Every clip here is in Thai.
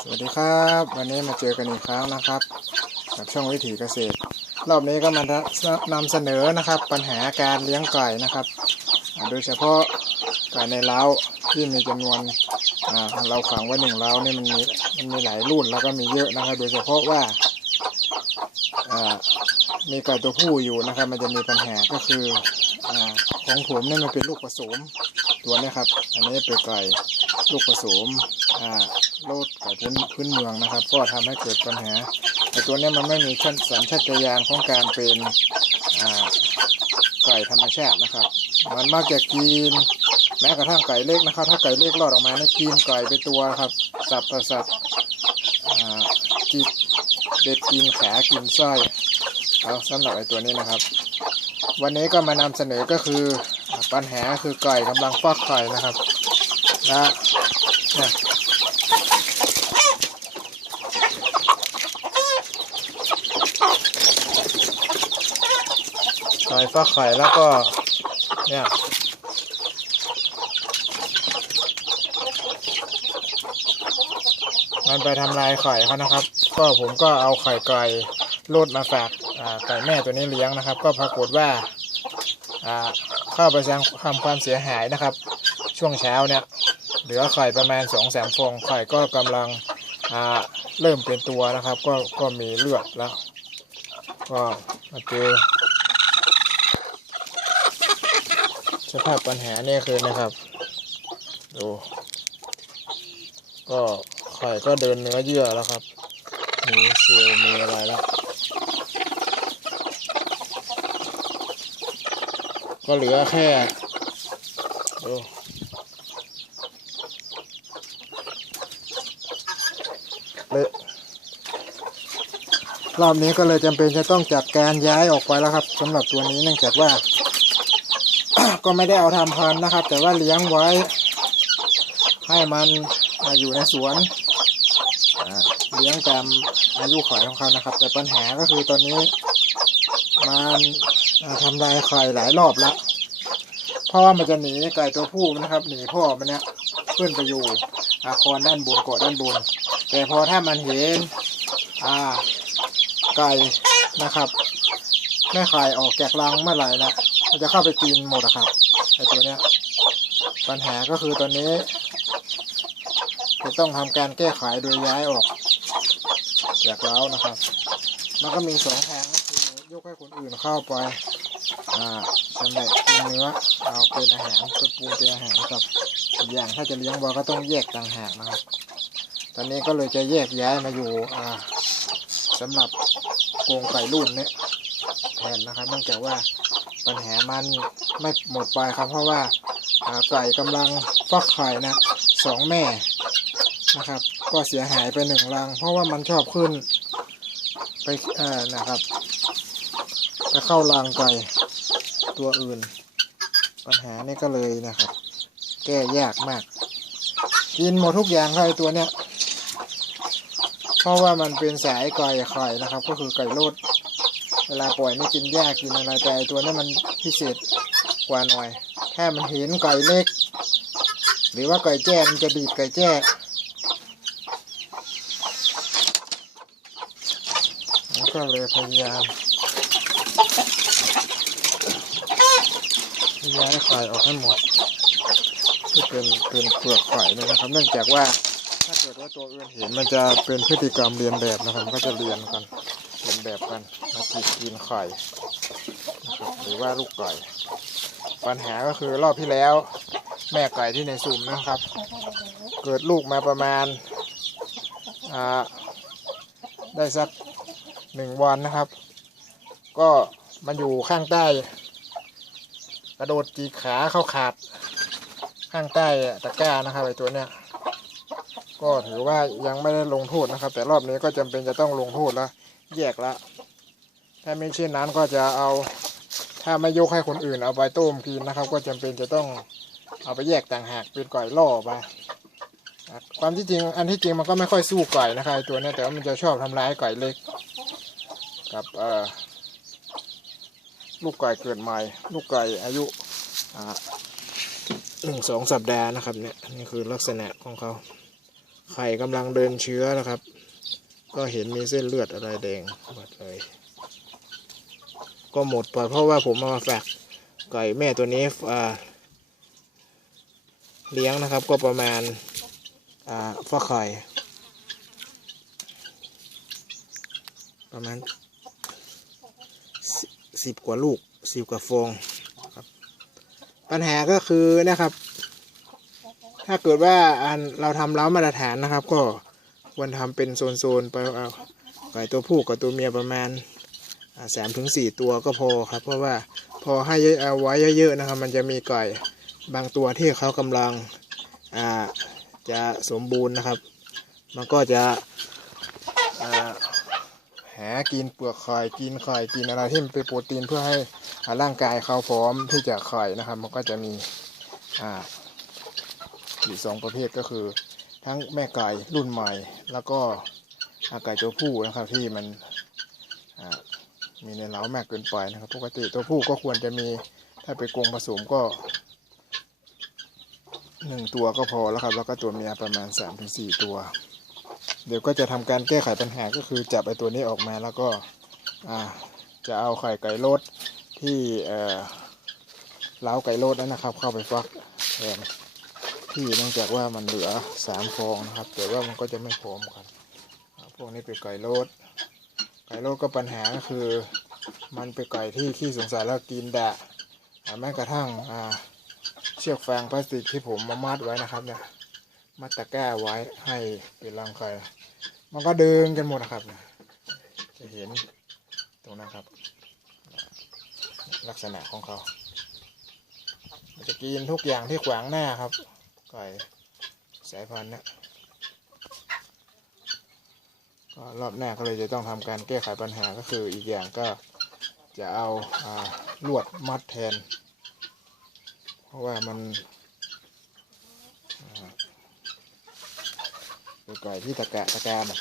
สวัสดีครับ วันนี้มาเจอกันอีกครั้งนะครับ กับช่องวิถีเกษตร รอบนี้ก็มานำเสนอนะครับ ปัญหาการเลี้ยงไก่นะครับ โดยเฉพาะไก่ในเล้าที่มีจำนวนเราขังไว้หนึ่งเล้านี่มันมีมันมีหลายรุ่นแล้วก็มีเยอะนะครับ โดยเฉพาะว่ามีไก่ตัวผู้อยู่นะครับ มันจะมีปัญหาก็คืออของผมเนี่ยมันเป็นลูกผสม ตัวนี้ครับ อันนี้เป็นไก่ลูกผสมอ่าโลดไก่พื้นพื้นเมืองนะครับ ก็ทำให้เกิดปัญหาแต่ตัวนี้มันไม่มีชั้นสัญชาตญาณของการเป็นอ่าไก่ธรรมชาตินะครับ มันมักจะกินแม้กระทั่งไก่เล็กนะครับ ถ้าไก่เล็กรอดออกมาเนี่ยกินไก่ไปตัวครับ สับประสับอ่าจิกเด็ดกินขกินไส้เอาสำหรับไอ้ตัวนี้นะครับ วันนี้ก็มานำเสนอก็คือ ปัญหาคือไก่กำลังฟักไข่นะครับและเนี่ยไก่ฟักไข่แล้วก็เนี่ยมันไปทำลายไข่เขานะครับ ก็ผมก็เอาไข่ไก่โลดมาฝากไก่แม่ตัวนี้เลี้ยงนะครับ ก็ปรากฏว่า อ่า เข้าไปสร้างทำความเสียหายนะครับ ช่วงเช้าเนี่ยเหลือไข่ประมาณสองแสนฟองไข่ก็กำลังเริ่มเป็นตัวนะครับ ก็ก็มีเลือดแล้ว ก็มาเจอสภาพปัญหาเนี่ยคือนะครับดูก็ไข่ก็เดินเนื้อเยื่อแล้วครับ มีเซลล์มีอะไรแล้ว ก็เหลือแค่เลยรอบนี้ก็เลยจำเป็นจะต้องจัดการย้ายออกไปแล้วครับสำหรับตัวนี้เนื่องจากว่า ก็ไม่ได้เอาทำพันนะครับ แต่ว่าเลี้ยงไว้ ให้มันอ่าอยู่ในสวนเลี้ยงตามอายุไขัยของเขานะครับ แต่ปัญหาก็คือตอนนี้ มันทำลายไข่หลายรอบแล้ว พราะว่ามันจะหนีไก่ตัวผู้นะครับ หนีพ่อมันเนี่ยขึ้นไปอยู่อาคอนด้านบนเกาะด้านบน แต่พอถ้ามันเห็นอ่าไก่นะครับแม่ไข่ออกจากรังเมื่อไหร่นะมันจะเข้าไปกินหมดอะครับไอตัวเนี้ยปัญหาก็คือตอนนี้จะต้องทำการแก้ไขโดยย้ายออกจากเล้านะครับ มันก็มีสองทางก็คือยกให้คนอื่นเข้าไปอ่าำแหละเป็นเนื้อเอาเป็นอาหารเป็นปูเป็นอาหารกับอย่างถ้าจะเลี้ยงวัวก็ต้องแยกต่างหากนะครับ ตอนนี้ก็เลยจะแยกย้ายมาอยู่อ่าสำหรับโกรงไก่รุ่นเนี้ยแทนนะครับเนื่องจากว่าปัญหามันไม่หมดไปครับ เพราะว่าไก่กำลังฟักไข่นะสองแม่นะครับ ก็เสียหายไปหนึ่งรัง เพราะว่ามันชอบขึ้นไปอ่อนะครับไปเข้ารังไก่ ตัวอื่น ปัญหานี่ก็เลยนะครับ แก้ยากมาก กินหมดทุกอย่างครับไอ้ตัวเนี้ยเพราะว่ามันเป็นสายไก่ไข่นะครับ ก็คือไก่โลดเวลาปล่อยไม่กินหญ้ากินอะไรแต่ตัวนี้มันพิเศษกว่าหน่อย ถ้ามันเห็นไก่เล็ก หรือว่าไก่แจ้มันจะดีดไก่แจ้ผมก็เลยพยายาม ย้ายไข่ออกให้หมดที่เป็นเป็นเปลือกไข่เนี่ยนะครับ เนื่องจากว่าถ้าเกิดว่าตัวอื่นเห็นมันจะเป็นพฤติกรรมเรียนแบบนะครับก็จะเรียนกันเรียนแบบกันมากินกินไข่นะครับหรือว่าลูกไก่ ปัญหาก็คือรอบที่แล้ว แม่ไก่ที่ในสุ่มนะครับ เกิดลูกมาประมาณได้สักหนึ่งวันนะครับ ก็มาอยู่ข้างใต้ กระโดดจีขาเข้าขาด ข้างใต้ตะกร้านะครับไอตัวเนี้ยก็ถือว่ายังไม่ได้ลงโทษนะครับ แต่รอบนี้ก็จำเป็นจะต้องลงโทษแล้วแยกละถ้าไม่เช่นนั้นก็จะเอา ถ้าไม่ยกให้คนอื่นเอาไปต้มกินนะครับ ก็จำเป็นจะต้องเอาไปแยกต่างหากเป็นก่อยล่อไปความที่จริงอันที่จริงมันก็ไม่ค่อยสู้ไก่นะครับตัวนี้แต่ว่ามันจะชอบทำร้ายไก่เล็ก กับเอ่อ ลูกไก่เกิดใหม่ ลูกไก่อายุหนึ่งสองสัปดาห์นะครับเนี่ยนี่คือลักษณะของเขาไข่กำลังเดินเชื้อนะครับ ก็เห็นมีเส้นเลือดอะไรแดงหมดเลย ก็หมดไปเพราะว่าผมเอามาฝากไก่แม่ตัวนี้เลี้ยงนะครับก็ประมาณอ่าฟักไข่ประมาณ สิบกว่าลูกสิบกว่าฟองครับ ปัญหาก็คือนะครับ ถ้าเกิดว่าอันเราทำเล้ามาตรฐานนะครับ ก็ควรทำเป็นโซนๆไปเอาไก่ตัวผู้กับตัวเมียประมาณสามถึงสี่ตัวก็พอครับ เพราะว่าพอให้เอาไว้เยอะๆนะครับ มันจะมีไก่บางตัวที่เขากำลังจะสมบูรณ์นะครับ มันก็จะ หากินเปลือกไข่กินไข่กินอะไรที่มันเป็นโปรตีนเพื่อให้ร่างกายเขาพร้อมที่จะไข่นะครับ มันก็จะมีอ่าอยู่สองประเภทก็คือ ทั้งแม่ไก่รุ่นใหม่ แล้วก็อาไก่ตัวผู้นะครับที่มันอ่ามีในเล้ามากเกินไปนะครับ ปกติตัวผู้ก็ควรจะมีถ้าไปกรงผสมก็หนึ่งตัวก็พอแล้วครับ แล้วก็ตัวเมียประมาณสามถึงสี่ตัว เดี๋ยวก็จะทำการแก้ไขปัญหาก็คือจับไอตัวนี้ออกมาแล้วก็จะเอาไข่ไก่โลดที่เล้าไก่โลดนั้นนะครับ เข้าไปฟักแทนที่เนื่องจากว่ามันเหลือสามฟองนะครับแต่ว่ามันก็จะไม่พร้อมกันพวกนี้เป็นไก่โลดไก่โลดก็ปัญหาก็คือ มันเป็นไก่ที่ขี้สงสัยแล้วกินดะอ่แม้กระทั่งเชือกฟางพลาสติกที่ผมมามัดไว้นะครับเนี่ย มัดตะแก้ไว้ให้เป็นรังไข่มันก็ดึงกันหมดนะครับ จะเห็นตรงนั้นครับ ลักษณะของเขามันจะกินทุกอย่างที่ขวางหน้าครับไก่สายพันธุ์นะก็รอบหน้าก็เลยจะต้องทำการแก้ไขปัญหาก็คืออีกอย่างก็จะเอาอาลวดมัดแทน เพราะว่ามันอ่า เป็นไก่ที่ตะกะตะการอะ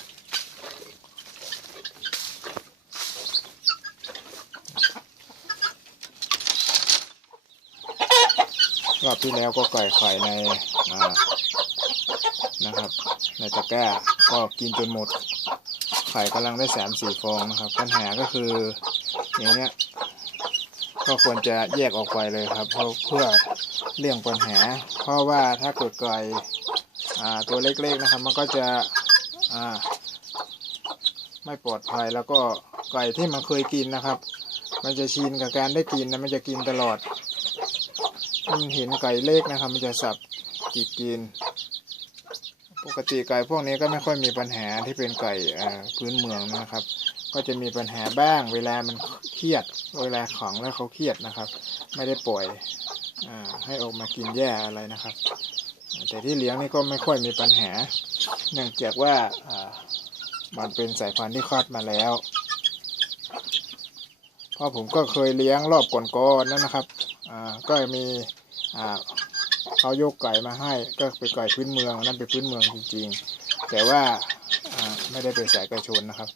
รอบที่แล้วก็ไก่ไข่ในนะครับ ในตะกร้าก็กินจนหมด ไข่กำลังได้สามสี่ฟองนะครับ ปัญหาก็คืออย่างเงี้ยก็ควรจะแยกออกไปเลยครับ เพราะเพื่อเลี่ยงปัญหา เพราะว่าถ้าเกิดไก่อ่า ตัวเล็กๆนะครับ มันก็จะไม่ปลอดภัยแล้วก็ไก่ที่มันเคยกินนะครับ มันจะชินกับการได้กินนะมันจะกินตลอดมันเห็นไก่เล็กนะครับ มันจะสับกินกิน ปกติไก่พวกนี้ก็ไม่ค่อยมีปัญหาที่เป็นไก่พื้นเมืองนะครับ ก็จะมีปัญหาบ้าง เวลามันเครียด เวลาของแล้วเขาเครียดนะครับ ไม่ได้ปล่อยอให้ออกมากินหญ้าอะไรนะครับ แต่ที่เลี้ยงนี่ก็ไม่ค่อยมีปัญหา เนื่องจากว่ามันเป็นสายพันธุ์ที่คลอดมาแล้วพราะผมก็เคยเลี้ยงรอบก่อนๆนั่นนะครับก็มีเขายกไก่มาให้ก็เป็นไก่พื้นเมืองนั่นเป็นพื้นเมืองจริงๆ แต่ว่าไม่ได้เป็นสายไก่ชนนะครับ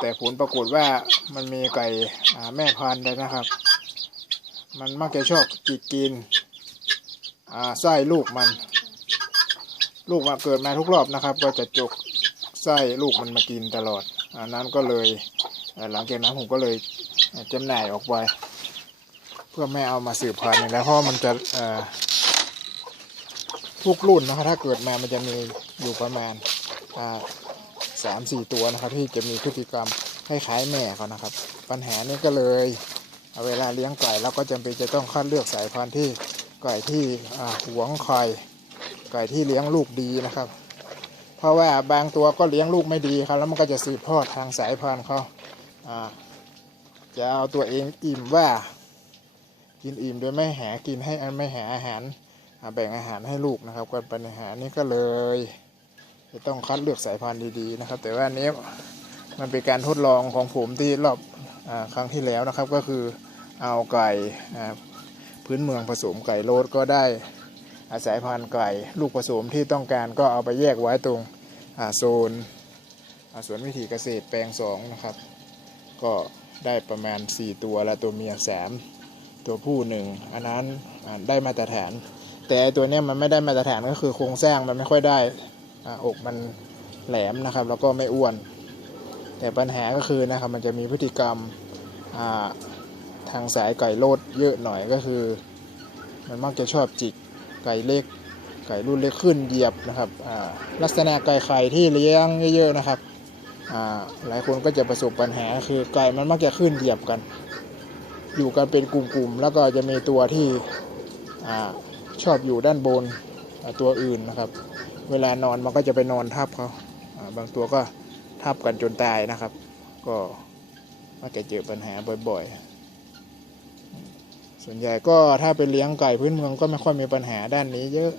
แต่ผลปรากฏว่ามันมีไก่แม่พันธุ์เลยนะครับ มันมักจะชอบกินกินอ่ไส้ลูกมัน ลูกมาเกิดมาทุกรอบนะครับ ก็จะจกไส้ลูกมันมากินตลอดอันนั้นก็เลยหลังจากนั้นผมก็เลยจำหน่ายออกไป เพื่อไม่เอามาสืบพันธุ์แล้วเพราะมันจะทุกรุ่นนะครับถ้าเกิดมามันจะมีอยู่ประมาณสามสี่ตัวนะครับ ที่จะมีพฤติกรรมคล้ายๆแม่เขานะครับ ปัญหานี้ก็เลยเเวลาเลี้ยงไก่เราก็จำเป็นจะต้องคัดเลือกสายพันธุ์ที่ไก่ที่อ่าหวงไข่ ไก่ที่เลี้ยงลูกดีนะครับ เพราะว่าบางตัวก็เลี้ยงลูกไม่ดีครับ แล้วมันก็จะสืบทอดทางสายพันธุ์เขาจะเอาตัวเองอิ่มว่า กินอิ่มโดยไม่หากินให้อันไม่หาอาหารแบ่งอาหารให้ลูกนะครับก็ปัญหานี้ก็เลยจะต้องคัดเลือกสายพันธุ์ดีๆนะครับ แต่ว่านี้มันเป็นการทดลองของผมที่รอบอครั้งที่แล้วนะครับ ก็คือเอาไก่พื้นเมืองผสมไก่โลดก็ได้ อาศัยพันธุ์ไก่ลูกผสมที่ต้องการก็เอาไปแยกไว้ตรงโซนสวนวิถีเกษตรแปลงสองนะครับ ก็ได้ประมาณ 4 ตัวและตัวเมียสามตัวผู้หนึ่งอันนั้นได้มาตรฐาน แต่ตัวนี้มันไม่ได้มาตรฐานก็คือโครงสร้างมันไม่ค่อยได้ออกมันแหลมนะครับ แล้วก็ไม่อ้วน แต่ปัญหาก็คือนะครับมันจะมีพฤติกรรมทางสายไก่โลดเยอะหน่อยก็คือ มันมักจะชอบจิก ไก่เล็ก ไก่รุ่นเล็กขึ้นเหยียบนะครับอ่าลักษณะไก่ไข่ที่เลี้ยงเยอะๆนะครับอ่าหลายคนก็จะประสบปัญหาคือไก่มันมักจะขึ้นเหยียบกัน อยู่กันเป็นกลุ่มๆแล้วก็จะมีตัวที่อ่าชอบอยู่ด้านบนตัวอื่นนะครับ เวลานอนมันก็จะไปนอนทับเขาาบางตัวก็ทับกันจนตายนะครับ ก็มักจะเจอปัญหาบ่อยๆ ส่วนใหญ่ก็ถ้าเป็นเลี้ยงไก่พื้นเมืองก็ไม่ค่อยมีปัญหาด้านนี้เยอะ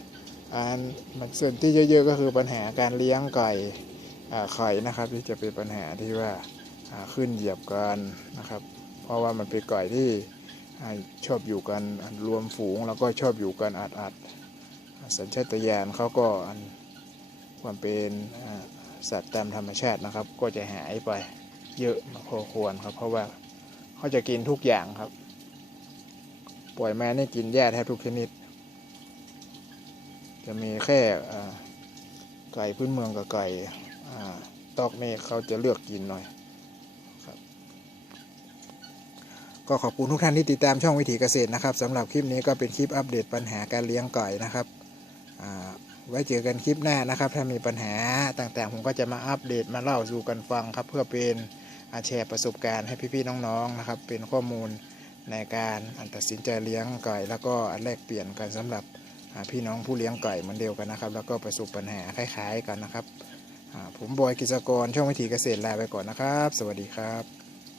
อันมันส่วนที่เยอะๆก็คือปัญหาการเลี้ยงไก่ไข่นะครับ ที่จะเป็นปัญหาที่ว่าขึ้นเหยียบกันนะครับ เพราะว่ามันเป็นไก่ที่ชอบอยู่กันรวมฝูงแล้วก็ชอบอยู่กันอัดอัดสัญชาตญาณเขาก็ความเป็นสัตว์ตามธรรมชาตินะครับ ก็จะหายไปเยอะพอควรครับ เพราะว่าเขาจะกินทุกอย่างครับ ปล่อยแมานี่กินหญ้าแทบทุกชนิด จะมีแค่ไก่พื้นเมืองกับไก่ตอกนี่เขาจะเลือกกินหน่อยครับ ก็ขอบคุณทุกท่านที่ติดตามช่องวิถีเกษตรนะครับสำหรับคลิปนี้ก็เป็นคลิปอัปเดตปัญหาการเลี้ยงไก่นะครับไว้เจอกันคลิปหน้านะครับ ถ้ามีปัญหาต่างๆ ผมก็จะมาอัปเดตมาเล่าสู่กันฟังครับ เพื่อเป็นอาแชร์ประสบการณ์ให้พี่ๆน้องๆนะครับ เป็นข้อมูล ในการอันตัดสินใจเลี้ยงไก่ แล้วก็อันแลกเปลี่ยนกันสำหรับพี่น้องผู้เลี้ยงไก่เหมือนเดียวกันนะครับ แล้วก็ประสบปัญหาคล้ายๆกันนะครับผมบอยกิจกรช่องวิถีเกษตรลาไปก่อนนะครับ สวัสดีครับ